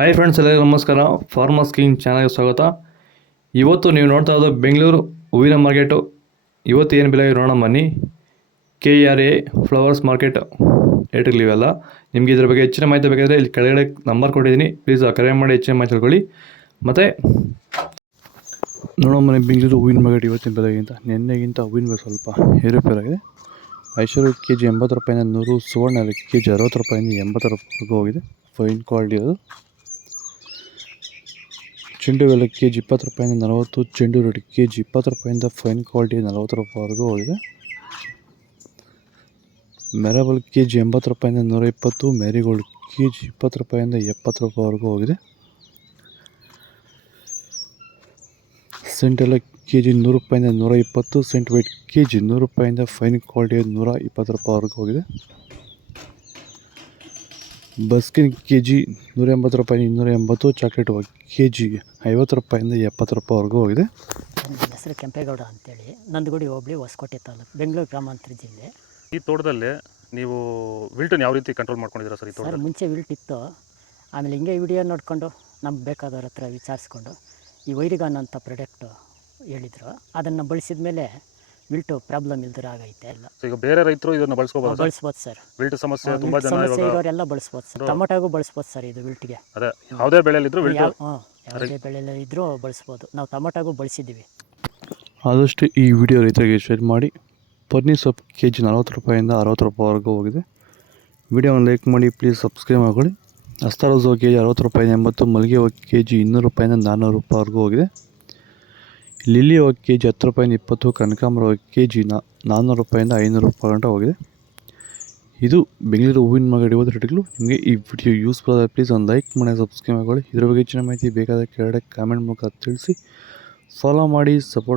Hi friends, ಎಲ್ಲರಿಗೂ ನಮಸ್ಕಾರ. Farmers king ಚಾನಲ್ಗೆ ಸ್ವಾಗತ. ಇವತ್ತು ನೀವು ನೋಡ್ತಾ ಇರೋದು ಬೆಂಗಳೂರು ಹೂವಿನ ಮಾರ್ಕೆಟು. ಇವತ್ತು ಏನು ಬೆಲೆ ನೋಡೋಣ ಬನ್ನಿ. KRA ಫ್ಲವರ್ಸ್ ಮಾರ್ಕೆಟ್ ರೇಟ್ಗಳಿವೆಲ್ಲ. ನಿಮಗೆ ಇದ್ರ ಬಗ್ಗೆ ಹೆಚ್ಚಿನ ಮಾಹಿತಿ ಬೇಕಾದರೆ ಇಲ್ಲಿ ಕೆಳಗಡೆ ನಂಬರ್ ಕೊಟ್ಟಿದ್ದೀನಿ, ಪ್ಲೀಸ್ ಕರೆ ಮಾಡಿ ಹೆಚ್ಚಿನ ಮಾಹಿತಿ ತಿಳ್ಕೊಳ್ಳಿ. ಮತ್ತು ನೋಡೋ ಮನೆ ಬೆಂಗಳೂರು ಹೂವಿನ ಮಾರ್ಕೆಟ್ ಇವತ್ತಿನ ಬೆಲೆಗಿಂತ ನಿನ್ನೆಗಿಂತ ಹೂವಿನ ಬೆಲೆ ಸ್ವಲ್ಪ ಏರುಪೇರಾಗಿದೆ. ಐಶ್ವರ್ಯ ಕೆಜಿ 80 ರೂಪಾಯಿಂದ 100, ಸುವರ್ಣ ಕೆಜಿ 60 ರೂಪಾಯಿಂದ 80 ರೂಪಾಯಿಗೂ ಹೋಗಿದೆ. ಫೈನ್ ಕ್ವಾಲಿಟಿ ಅದು. ಚೆಂಡು ಬೆಲೆ ಕೆಜಿ 20 ರೂಪಾಯಿಂದ 40, ಚೆಂಡು ರೇಟ್ ಕೆಜಿ 20 ರೂಪಾಯಿಂದ ಫೈನ್ ಕ್ವಾಲಿಟಿ 40 ರೂಪಾಯಿವರೆಗೂ ಹೋಗಿದೆ. ಮೆರಬಲ್ ಕೆಜಿ 80 ರೂಪಾಯಿಂದ 120, ಮ್ಯಾರಿಗೋಲ್ಡ್ ಕೆಜಿ 20 ರೂಪಾಯಿಂದ 70 ರೂಪಾಯಿವರೆಗೂ ಹೋಗಿದೆ. ಸೆಂಟ್ ಎಲ್ಲ ಕೆಜಿ 100 ರೂಪಾಯಿಂದ 120, ಸೆಂಟ್ ವೈಟ್ ಕೆಜಿ 100 ರೂಪಾಯಿಂದ ಫೈನ್ ಕ್ವಾಲಿಟಿ 120 ರೂಪಾಯಿವರೆಗೂ ಹೋಗಿದೆ. ಬಸ್ಕಿನ್ ಕೆಜಿ 180 ರೂಪಾಯಿಂದ 280, ಚಾಕ್ಲೇಟ್ ಕೆಜಿ 50 ರೂಪಾಯಿಂದ 70 ರೂಪಾಯಿವರೆಗೂ ಹೋಗಿದೆ. ನನ್ನ ಹೆಸರು ಕೆಂಪೇಗೌಡ ಅಂತೇಳಿ, ನಂದಗುಡಿ ಹೋಬಳಿ, ಹೊಸಕೋಟೆ ತಾಲೂಕು, ಬೆಂಗಳೂರು ಗ್ರಾಮಾಂತರ ಜಿಲ್ಲೆ. ಈ ತೋಟದಲ್ಲಿ ನೀವು ವಿಲ್ಟನ್ನು ಯಾವ ರೀತಿ ಕಂಟ್ರೋಲ್ ಮಾಡ್ಕೊಂಡಿದ್ದೀರಾ ಸರ್? ಈ ತೋಟ ಮುಂಚೆ ವಿಲ್ಟ್ ಇತ್ತು, ಆಮೇಲೆ ಹಿಂಗೆ ವಿಡಿಯೋ ನೋಡಿಕೊಂಡು ನಮ್ಗೆ ಬೇಕಾದವ್ರ ಹತ್ರ ವಿಚಾರಿಸ್ಕೊಂಡು ಈ ವೈರಿಗಾನ್ ಅಂತ ಪ್ರಾಡಕ್ಟು ಹೇಳಿದರು, ಅದನ್ನು ಬಳಸಿದ ಮೇಲೆ ವಿಲ್ಟು ಪ್ರಾಬ್ಲಮ್ ಇಲ್ದಿರ ಆಗೈತೆ ಎಲ್ಲ. ಈಗ ಬೇರೆ ರೈತರು ಇದನ್ನು ಬಳಸ್ಬೋದು ಸರ್. ವಿಲ್ಟ್ ಸಮಸ್ಯೆ ತುಂಬ ಜನ ಇರೋರೆಲ್ಲ ಬಳಸ್ಬೋದು ಸರ್. ಟೊಮೊಟೊಗೂ ಬಳಸ್ಬೋದು ಸರ್ ಇದು ವಿಲ್ಟ್ಗೆ. ಅದೇ ಯಾವುದೇ ಬೆಳೆಯಲ್ಲಿದ್ದರೂ ಯಾವುದೇ ಬೆಳೆಯಲ್ಲಿ ಇದ್ದರೂ ಬಳಸ್ಬೋದು. ನಾವು ಟೊಮೊಟೊಗೂ ಬಳಸಿದ್ದೀವಿ. ಆದಷ್ಟು ಈ ವಿಡಿಯೋ ರೈತರಿಗೆ ಶೇರ್ ಮಾಡಿ. ಪನ್ನೀರ್ ಸೊಪ್ಪು ಕೆಜಿ 40 ರೂಪಾಯಿಂದ 60 ರೂಪಾಯಿವರೆಗೂ ಹೋಗಿದೆ. ವಿಡಿಯೋವನ್ನು ಲೈಕ್ ಮಾಡಿ, ಪ್ಲೀಸ್ ಸಬ್ಸ್ಕ್ರೈಬ್ ಮಾಡ್ಕೊಳ್ಳಿ. ಅಸ್ತಾರೋಸ್ ಕೆಜಿ 60 ರೂಪಾಯಿಂದ 80, ಮಲ್ಲಿಗೆ ಹೂವು ಕೆಜಿ 200 ರೂಪಾಯಿಂದ 400 ರೂಪಾಯಿವರೆಗೂ ಹೋಗಿದೆ. ಲಿಲ್ಲಿ ಹೂವು ಕೆಜಿ 10 ರೂಪಾಯಿಂದ 20, ಕನಕಾಂಬರ ಹೂವು ಕೆಜಿ 400 ರೂಪಾಯಿಂದ 500 ರೂಪಾಯಿ ಗಂಟ ಹೋಗಿದೆ. ಇದು ಬೆಂಗಳೂರು ಹೂವಿನ ಮಾರ್ಕೆಟ್ ಇವತ್ತು ರೇಟ್ಗಳು. ನಿಮಗೆ ಈ ವಿಡಿಯೋ ಯೂಸ್ಫುಲ್ ಆದರೆ ಪ್ಲೀಸ್ ಒಂದು ಲೈಕ್ ಮಾಡಿ, ಸಬ್ಸ್ಕ್ರೈಬ್ ಮಾಡ್ಕೊಳ್ಳಿ. ಇದ್ರ ಬಗ್ಗೆ ಹೆಚ್ಚಿನ ಮಾಹಿತಿ ಬೇಕಾದ ಕೆಳಗಡೆ ಕಾಮೆಂಟ್ ಮೂಲಕ ತಿಳಿಸಿ. ಫಾಲೋ ಮಾಡಿ, ಸಪೋರ್ಟ್